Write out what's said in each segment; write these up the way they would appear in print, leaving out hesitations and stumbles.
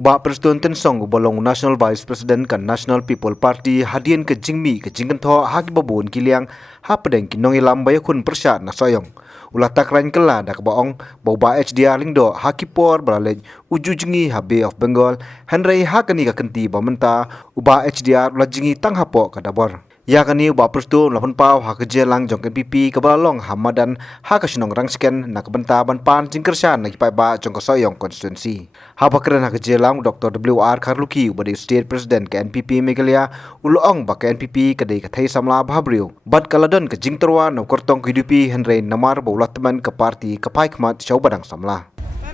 Uba Presiden Tensong ubalong National Vice President kan National People Party hadian ke jingmi ke jingkentho haki babon kiliang hapedeng kinong ilam bayakun persya na soyong. Ulah takran kela dak baong bauba HDR lingdo haki por beralej uju jingi Bay of Bengal Henry hakani ka kenti bamenta uba HDR ulah jingi tang hapo kadabor. Ya kani uba Presiden lapun pau hak jelang jong NPP kebalalong hamadan hak kasinong rangsken nak benta ban pan jingkersyan nak ipai ba jong soyong konstituensi. Habakren hak jelang Dr. WR Karluki ubadi State President ke NPP Meghalaya ulong ba ke NPP kadai kathai samla bhabriu bad kaladon ke jingterwa no kortong kehidupi Henry namar baulat teman ke parti kepai khmat syau badang samla.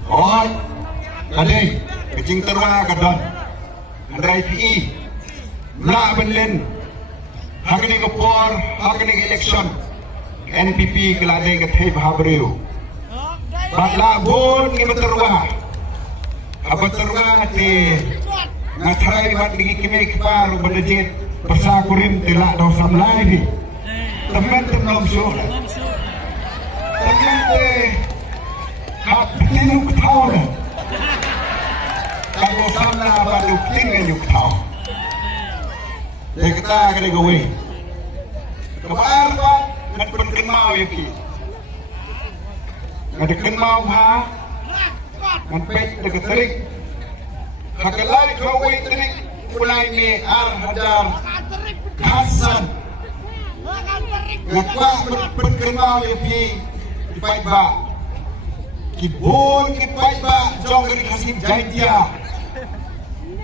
Oi, kadai ke jingterwa kadon Henry PE la benlen hakni ke por hakni ke election NPP keladai kathai bhabriu bad la bon ke beterwa Abatarwa ti ngatrai wat lagi kini kepar berdejit persakurim tilak do samlai ni teman teman so teman te hak tinuk tau kalau samla baru tinuk tau kita kena gawe kebar wat ngat penkenau yaki ngat kenau ha Nampek dekat terik, hakalai kau terik mulai ni Hajar Hasan, nakwa berkenal yang dipakai ba, kibun dipakai ba jong dari kasih jaya,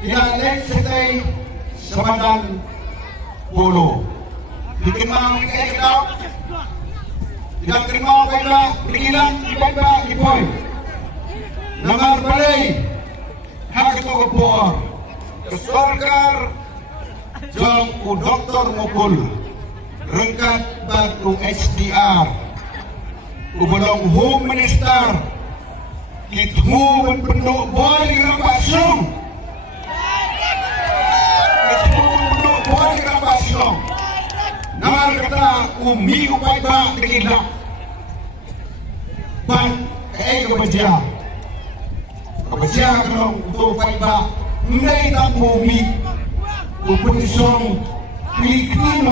tidak lek setai semadan bolo, dikenal kita tahu, tidak kenal baiklah, dikilang dipakai ba dipoy. Namar balai hak itu kepor kesorkar jom ku doktor mukul rengkat batu HDR ku belong home minister kitmu penduk boleh rampak sung kitmu penduk boleh rampak sung namar kata umi upai bak dikilak ban kebeja Kebeja kalau untuk paiba, ngai tak bumi, upenisong pilih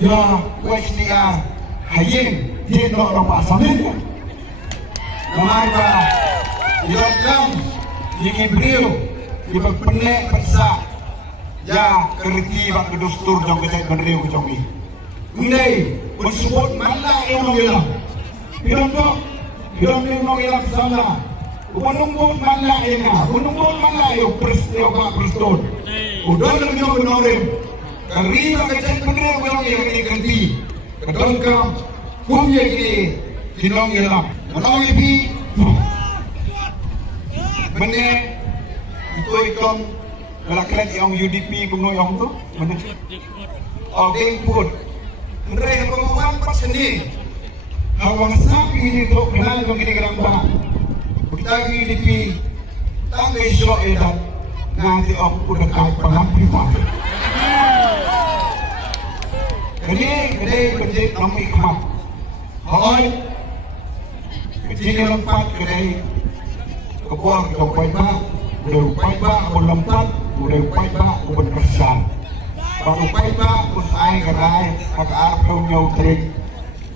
ya HDR hayen dia nak rampak samin. Namanya dilakukan di beliau di berpenek persa ya kerti bak kedustur jong kecek beliau jong ni. Ngai bersebut malah yang mengilang, bilang mengilang sana. Menunggu malah ina, menunggu malah yo preston. Udah lagi menorem. Kari tak kecil bener orang yang ini ganti. Kadang kam punya ini kinong ilang. Menong ibi. Bener itu ikon kelaklan yang UDP kuno yang tu. Bener. Oke pun. Mereka pengawan pas sendiri. Awang sapi ini tu kenal yang ini kerang bah. Kita UDP tanggai syok edat nanti aku udah kau pengampu mati. Kedai berjek kamu ikhmat. Hoi, kecil lompat kedai kebuang kau paiba, udah paiba aku lompat, udah paiba aku berkesan. Baru paiba aku saya kedai agak apa nyau trik.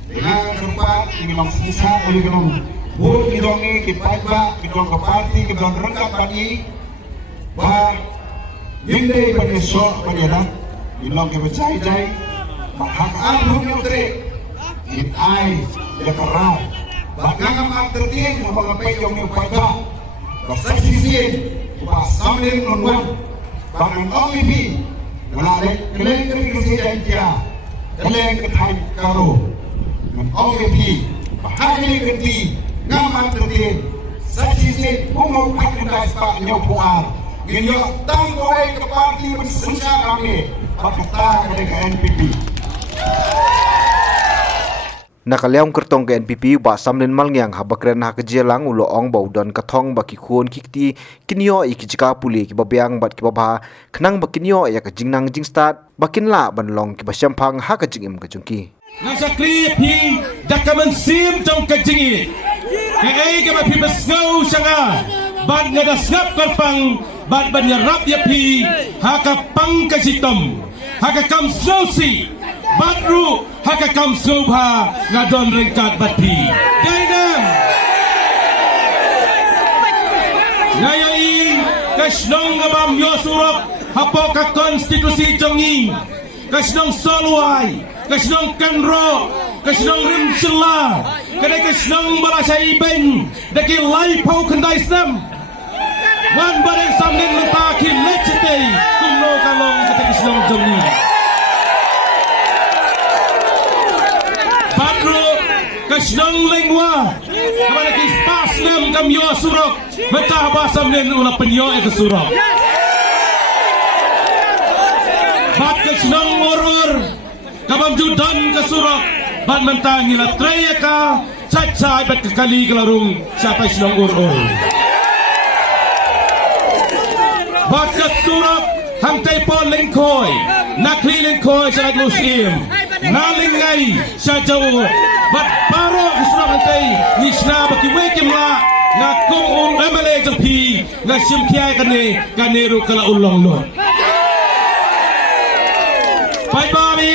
Dengan tempat ini langsung sisa oleh gelung. Buat kidongi kipaiba, kidong kapati, kidong rengkap pagi, bah, hindi panisok panyalan, ilong kipacay-cay, mahakal hong trik, itay, yakaray, bakang ang terting, mga payong yung paiba, basta sisin, pasamlin nunwan, bakang OEP, nalalik, kaleng kasi siya, kaleng katay karo, ng OEP, bahagi ganti, ngaman tertin saksi umum akan pak nyopuar ginyo tanggoy ke parti bersensar kami pakata ke NPP Nakaliang kertong ke NPP ba samlen malngyang habakren ha kejelang uloong baudon kathong baki khon kikti kinyo ikijika puli ki babyang bat ki babha khnang bakinyo ya ka jingnang jingstat bakinla banlong ki basyampang ha ka jingim ka jungki nasa klip hi dakaman sim tong ka jingi Kaya ka mapibasgaw siya nga, bad nga dasgap karpang bat banyarap ya pi haka pangkasitom haka kam slosi batru haka kam sobha ngadon rengkat bat pi daina ngayai kasnong ngabam yosurok hapo ka konstitusi jongi kasnong soluai kasnong kanro kasnong rimsela kadai kasnong balasai ben daki lai pau kendai snam wan bareng samnin mentaki lecetei kumno kalong kata kasnong jongi badro kasnong lengwa kepada kispas nam kam yosurok betah basam nen ula penyo ke surok bat kasnong urur kabam judan ke surok bat mentangi la treyaka cacai bat kekali kelarung siapa kasnong urur bat ke surok hangkai pon lengkoi nakli lengkoi syarat muslim nalingai syajau bat paro kasnong hangkai nisna baki wekim la nga kong MLA jampi nga simkiai kane ru kala ulong lo pai ba mi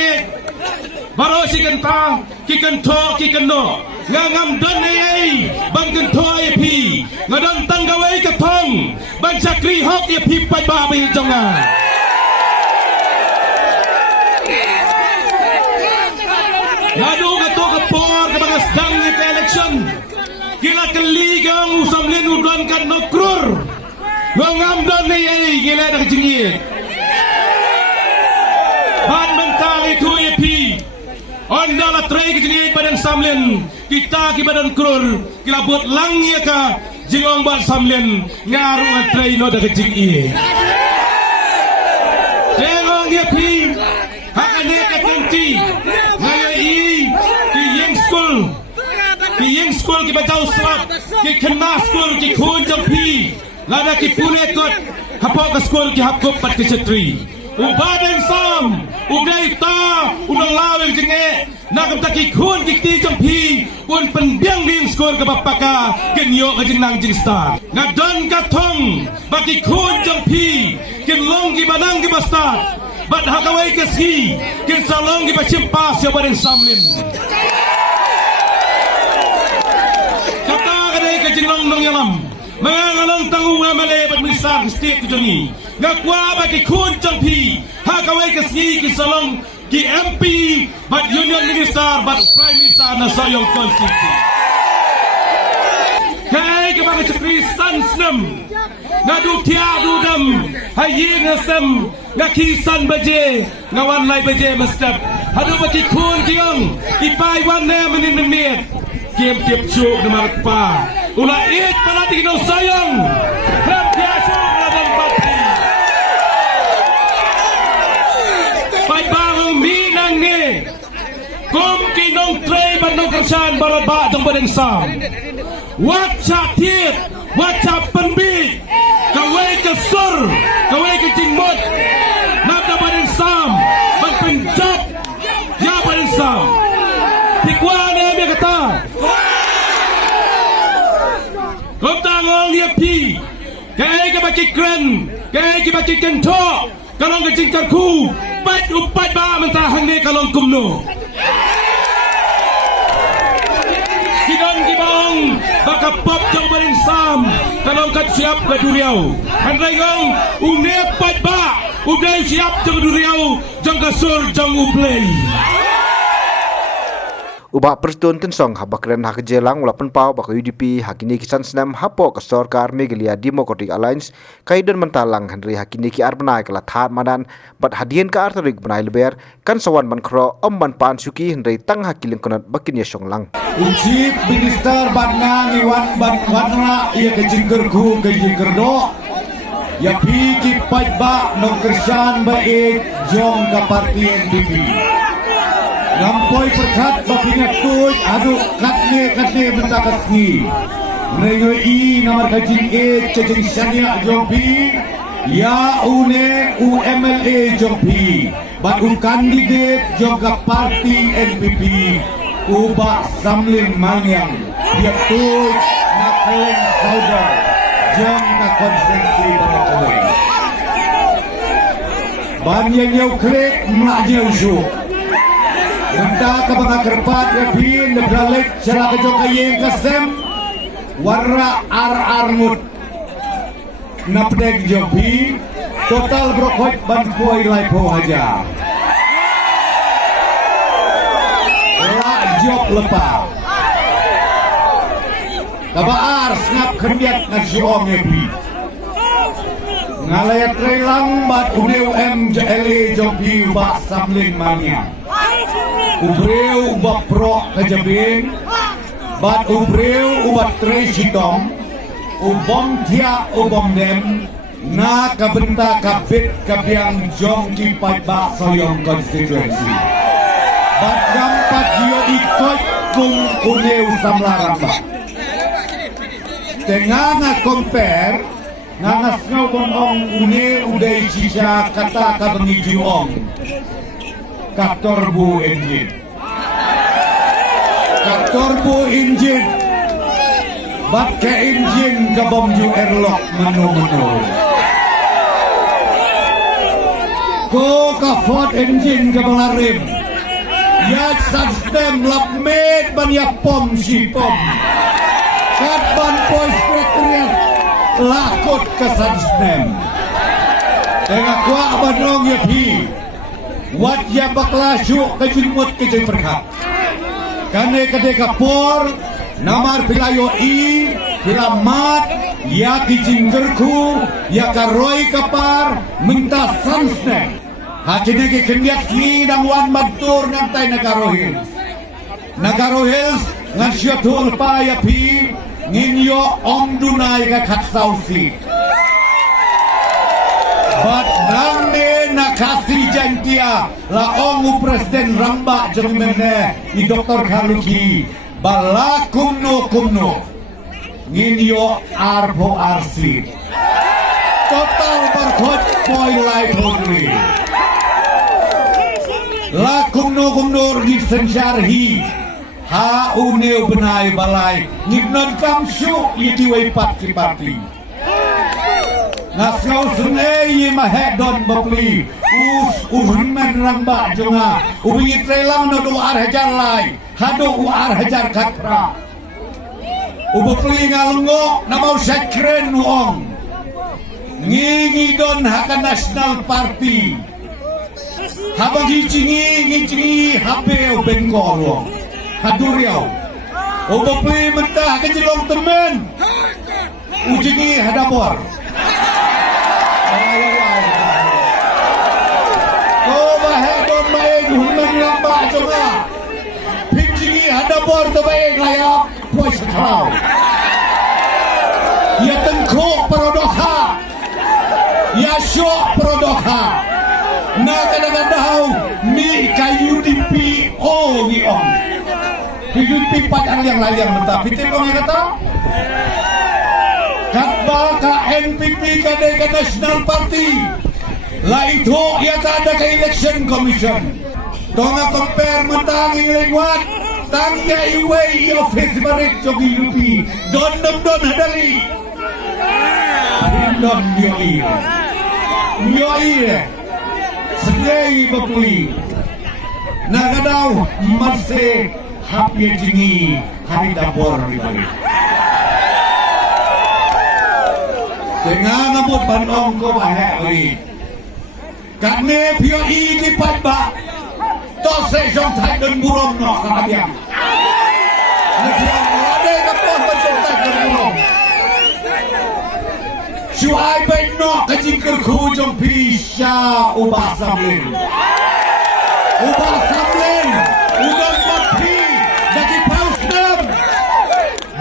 baro si kanta ki kanto ki kanno nga ngam don ai bang kanto ai pi nga don tanggawai ka thong bang sakri hok ye pi pai ba mi jonga ngadu ka to ka por ka bang sedang ni election gila keligang usamlin udon kan nokrur ngam don ai gila dak jingit ban mentang itu epi onda la trei kejini badan samlen kita ki badan krur kila buat langnya ka jingong bat samlen ngaru trei no da kejing ie jengong epi hakane ka tenti ngai ki yeng school ki bajau slap ki kena school ki khun jampi lada ki pune kot hapok ka school ki hapkop pat ki setri Ubadan sam, uday ta, unang laweng jenge, nakam taki kun kikti jampi, un penbiang ning skor ke bapaka, genyo ke jeng nang jeng star. Ngadon katong, baki kun jampi, ken long ki banang ki bastard, bat hakawai ke ski, ken salong ki bacimpas ya badan samlin. Kata kadai ke jeng long nong yalam. Mengalong tanggung MLA administrasi state kejoni ngakwa bagi kun jampi hakawai ke sini ki salong ki MP bat union minister bat prime minister na sayong konstitusi kai ke bagi cekri sansnem ngadu tiadu dam hayi ngasem ngakisan baje ngawan lai baje mestap hadu bagi kun kiong ipai wan ne menin menit kiem tiap cuk nama pa ulah it palati kinong sayang kem tiaso laban pati pai bangong minang ni kum kinong trey bandong kersan baraba jong badeng sam wacha tiet wacha penbi kawai kesur kawai kejingmot nabda badeng sam bang penjab ya badeng sam tikwan dia kata Kau tangong dia pi, kaya kita baca keren, kaya kita baca kento, kalau kita cingkarku, bat upat ba mentahang ni kalau kumno. Kidon kibong, baka pop jang berinsam, kalau kat siap ke duriau. Andai ngong, unep pat ba, udah siap jang duriau, jang kasur jang uplay. Ubah perstun tensong habakren hak jelang ulapan pau bak UDP hakini kisan senam hapo ke Sorkar Megalia Democratic Alliance kaidan mentalang Henry hakini ki arbenai kala that madan bat hadian ka artarik benai leber kan sawan ban kro ban pan suki Henry tang hakiling konat bakin ya songlang Chief Minister batna ngiwan batna ia kejingkerku kejingkerdo ya pi ki pajba no kersan ba jong ka parti NDP Nampoi perkat bakinya tuj adu katne bentakasni Negeri nomor kajing cacing sanya jompi ya une UMLA jompi baru kandidat juga parti NPP ubah samling mangyang dia tuj nak keleng saudara jong na konsensi Barakoy. Banyak yang klik melajau su. Mentah ke mga kerpat lebih nebralik cara kejok kayeng kesem warna ar-armut. Napdeg jobi total brokot bantuai laipo aja. Job lepas. Kabar ngap kerjat nasional nebi. Ngalayat relang bat uneu MJLE jobi ubah samlin mania. Ubreu ubah pro kejabin. Bat ubreu ubah tre sitong. Ubom tia ubom dem. Na kabenta kabit kabiang jong kipat bak soyong konstituensi. Bat gampat dia ikut kung uneu samlarang bak. Tengah nga compare nga snow bong une uday sisa kata kabangi jiong katorbu engine bat ke engine kabom ju airlock manu ko ka Ford engine kabalarim ya sistem lapmet ban ya pom si pom kapan pois sekretariat lakot kesan snem dengan kuak bandong ya pi wat ya bakla syuk kejumut kejeng berkat kane kedeka por namar pilayo i pilamat ya kijinggerku ya karoi kapar mentah san snem hakine ke kendiat ni dangwan matur ngantai Nagaro Hills ngan syatul pa ya pi nginyo om dunay ka katsausi bat nangne nakasi jantia la ongu presiden ramba jengmene i Dr. Kaluki bala kumno nginyo arpo arsi total barkot boy life hodri la kumno di sensyarhi ha uneu benai balai ngibnon kamsyu itiwai pat parti nasau sunai mahedon bapli uhriman ramba jonga ubi trelang no doar hajar lai hado uar hajar katra ubapli ngalungo namau sakren nuong ngingi don haka national party habang ngicingi habeo bengkolo Haduriau, obapli mentah kejilong temen, ujingi hadapor. Kau bahedon baik human lamba jonga, pinjingi hadapor tu baik layak pois kau. Ya tengkok perodoha, ya syok perodoha. Na kadang-kadang mi kayu dipi o giong. Hidup pipat yang layak mentah. Pitip kong kata? Katba ka NPP kadai ka National Party. La itu ia tak ada ke Election Commission. Tonga compare mentang inglenguat. Tangnya iway office barik jogi lupi. Don hadali. Don Nyoi. Sedai bapuli. Nagadau masih hapi jingi hari dapur di balik. Dengan ngamut bandong ko bahaya beri. Kane POI di patba. Tose jong thai dan burung no kalian. Nagiang ada kapal jong thai dan burung. Shuai baik no kajingker ku jong pisha ubah samlin. Udah mati dari pausdem.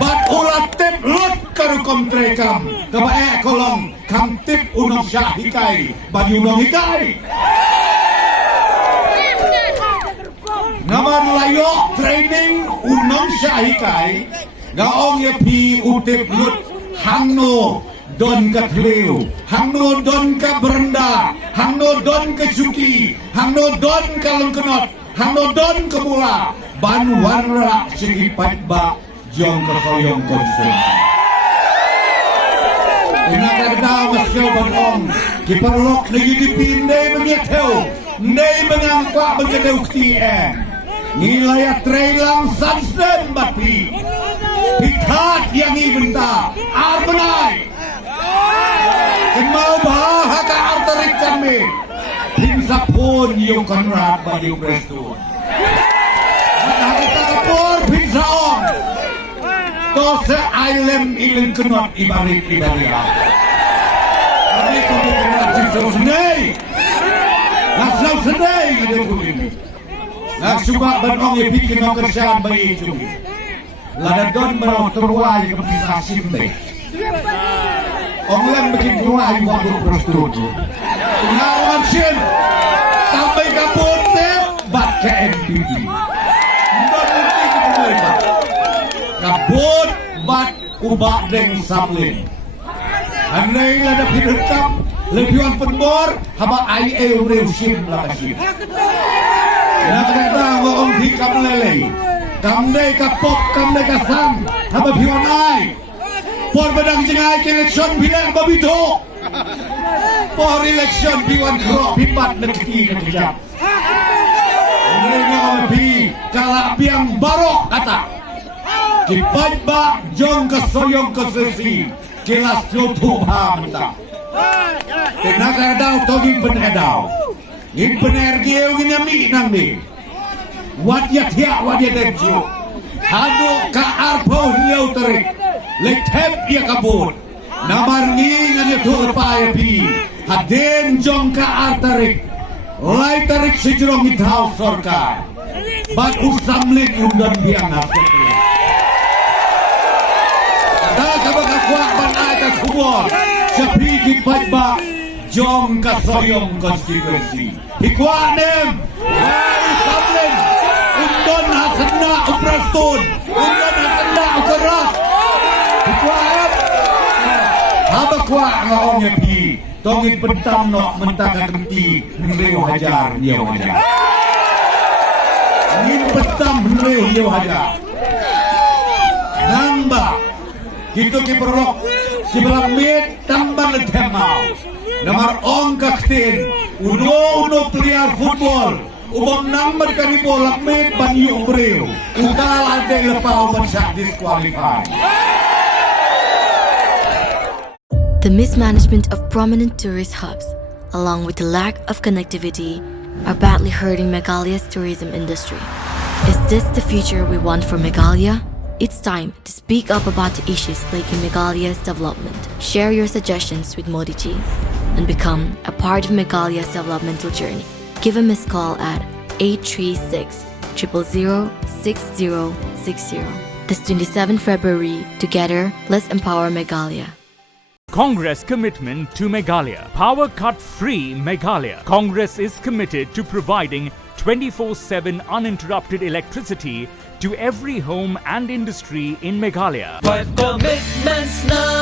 Bat ulat tip lut karu komtrekam. Kebaik kolong kam tip unong syahikai. Bagi unong hikai. Naman layok training unong syahikai. Gaong ya pi utip lut hangno. Don ka Tleu, hangno don ka Berenda, hangno don ka Suki, hangno don ka Lengkenot, hangno don ka Mula, ban warra sing ipat ba jong ka koyong konsen. Pinagdadaw mas siya banong, kiparlok na yudipin day mangyataw, day mangangkwa magkadaw ktiyan. Nilaya trailang sansdem bapi, pitat yang ibenta, armanay. Kemau baha ka artarik kami, pinsa pun yung kanrat ba yung presto. Nakita ka por, pinsa on. Tose ailem ilim kenot ibarik-ibariya. Kami kumpulan jisau senay. Nasau senay ada kulim. Naksubak banong ipikin ng kerjaan bayi itu. Ladadon baru terway kepisah simbe. Orang bikin terway waktu prostitusi. Pengaruhan sin. Sampai kapote bat ke NPD. Berhenti kita mereka. Kabut bat ubah deng sablin. Andai lada pinutap lebihan penbor haba ai reusim lah kasih. Nak kata orang di kamlele, kamdai kapok kamdai kasam haba pion ai. Por badang jengai election bilang babito. Por election piwan krok pipat negeri kejap. Mereka pi kalak piang barok kata. Kipat ba jong kasoyong kasesi kilas tutup hamta. Tenaga daw togi penedau. Ngin penergiyo ginami nang ni. Wat yatia wat yatenjo. Hado ka arpo hiyaw tarik. Lektep ya kabut. Namarngi nganya turpaya pi. Haden jong ka artarik. Lai tarik sejurong itaw sorka. Bat usamlit undan biang nasib. Kabakakwak banay ka kubor sa pigit ba jong kasoyong konstituensi. Hikwanem, ay sablin, undon hasana uprastun, undon hasana ukarat. Hikwanem, habakwak nga ongya pi, tongit pentam no mentaka kenti, nreo hajar, niyaw hajar. Ngin pentam nreo niyaw hajar. Namba, gitu kiperlok sebelah mit tambah letemau nomor ong kaktin uno player football umum number kari bola mit banyu breu utal ade lepau mensak disqualified. The mismanagement of prominent tourist hubs, along with the lack of connectivity, are badly hurting Meghalaya's tourism industry. Is this the future we want for Meghalaya? It's time to speak up about the issues plaguing Meghalaya's development. Share your suggestions with Modi Ji and become a part of Meghalaya's developmental journey. Give a missed call at 836 000 6060. This 27 February, together, let's empower Meghalaya. Congress commitment to Meghalaya. Power cut free Meghalaya. Congress is committed to providing 24/7 uninterrupted electricity to every home and industry in Meghalaya. But commitments na